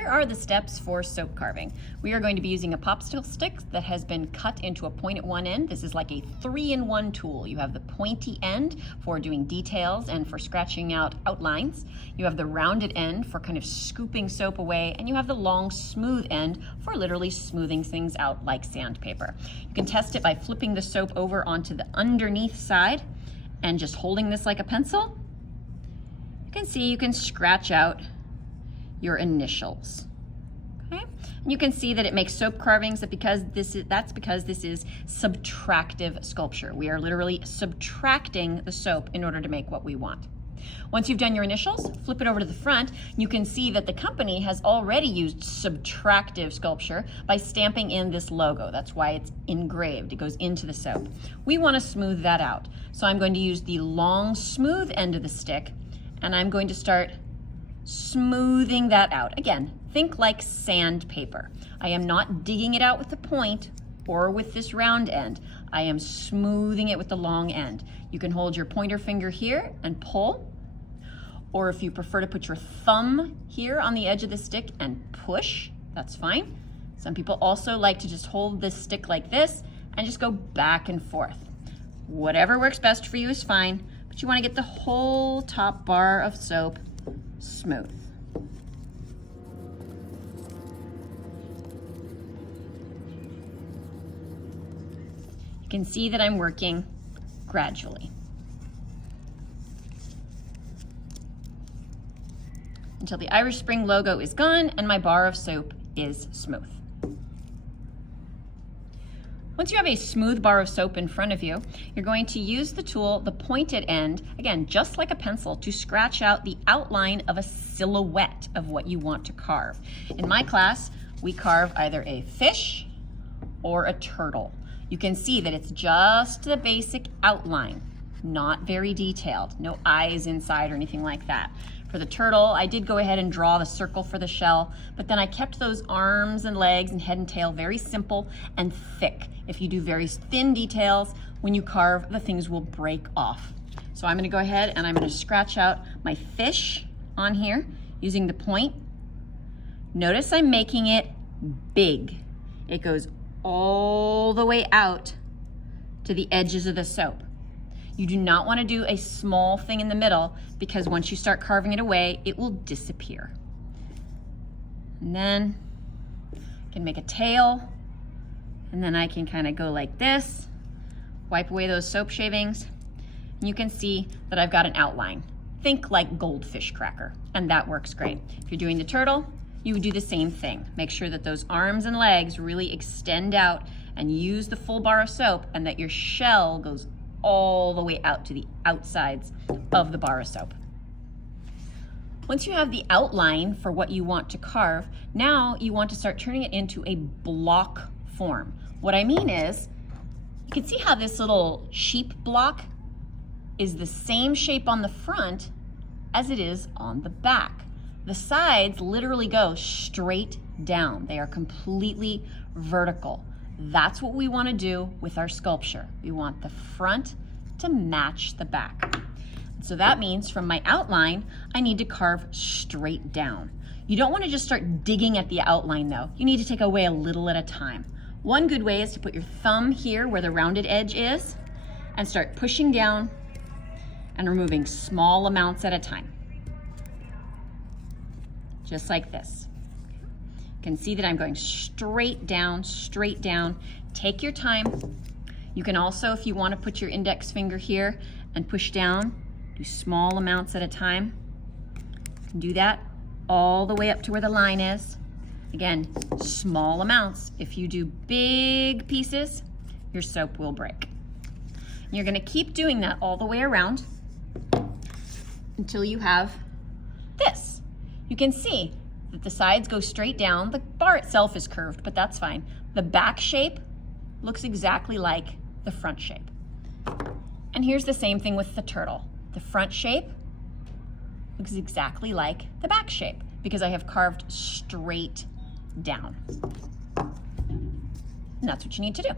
Here are the steps for soap carving. We are going to be using a popsicle stick that has been cut into a point at one end. This is like a 3-in-1 tool. You have the pointy end for doing details and for scratching out outlines. You have the rounded end for kind of scooping soap away, and you have the long smooth end for literally smoothing things out like sandpaper. You can test it by flipping the soap over onto the underneath side and just holding this like a pencil. You can see you can scratch out your initials. Okay? And you can see that it makes soap carvings that's because this is subtractive sculpture. We are literally subtracting the soap in order to make what we want. Once you've done your initials, flip it over to the front. You can see that the company has already used subtractive sculpture by stamping in this logo. That's why it's engraved. It goes into the soap. We want to smooth that out. So I'm going to use the long smooth end of the stick, and I'm going to start smoothing that out. Again, think like sandpaper. I am not digging it out with the point or with this round end. I am smoothing it with the long end. You can hold your pointer finger here and pull, or if you prefer to put your thumb here on the edge of the stick and push, that's fine. Some people also like to just hold this stick like this and just go back and forth. Whatever works best for you is fine, but you want to get the whole top bar of soap smooth. You can see that I'm working gradually until the Irish Spring logo is gone and my bar of soap is smooth. Once you have a smooth bar of soap in front of you, you're going to use the tool, the pointed end, again, just like a pencil, to scratch out the outline of a silhouette of what you want to carve. In my class, we carve either a fish or a turtle. You can see that it's just the basic outline, not very detailed, no eyes inside or anything like that. For the turtle, I did go ahead and draw the circle for the shell, but then I kept those arms and legs and head and tail very simple and thick. If you do very thin details, when you carve, the things will break off. So I'm gonna go ahead and I'm gonna scratch out my fish on here using the point. Notice I'm making it big. It goes all the way out to the edges of the soap. You do not want to do a small thing in the middle because once you start carving it away, it will disappear. And then I can make a tail, and then I can kind of go like this, wipe away those soap shavings, and you can see that I've got an outline. Think like goldfish cracker, and that works great. If you're doing the turtle, you would do the same thing. Make sure that those arms and legs really extend out and use the full bar of soap, and that your shell goes all the way out to the outsides of the bar of soap. Once you have the outline for what you want to carve, now you want to start turning it into a block form. What I mean is, you can see how this little sheep block is the same shape on the front as it is on the back. The sides literally go straight down. They are completely vertical. That's what we want to do with our sculpture. We want the front to match the back. So that means from my outline, I need to carve straight down. You don't want to just start digging at the outline though. You need to take away a little at a time. One good way is to put your thumb here where the rounded edge is and start pushing down and removing small amounts at a time. Just like this. You can see that I'm going straight down, straight down. Take your time. You can also, if you want to put your index finger here and push down, do small amounts at a time. You can do that all the way up to where the line is. Again, small amounts. If you do big pieces, your soap will break. And you're going to keep doing that all the way around until you have this. You can see that the sides go straight down. The bar itself is curved, but that's fine. The back shape looks exactly like the front shape. And here's the same thing with the turtle. The front shape looks exactly like the back shape because I have carved straight down. And that's what you need to do.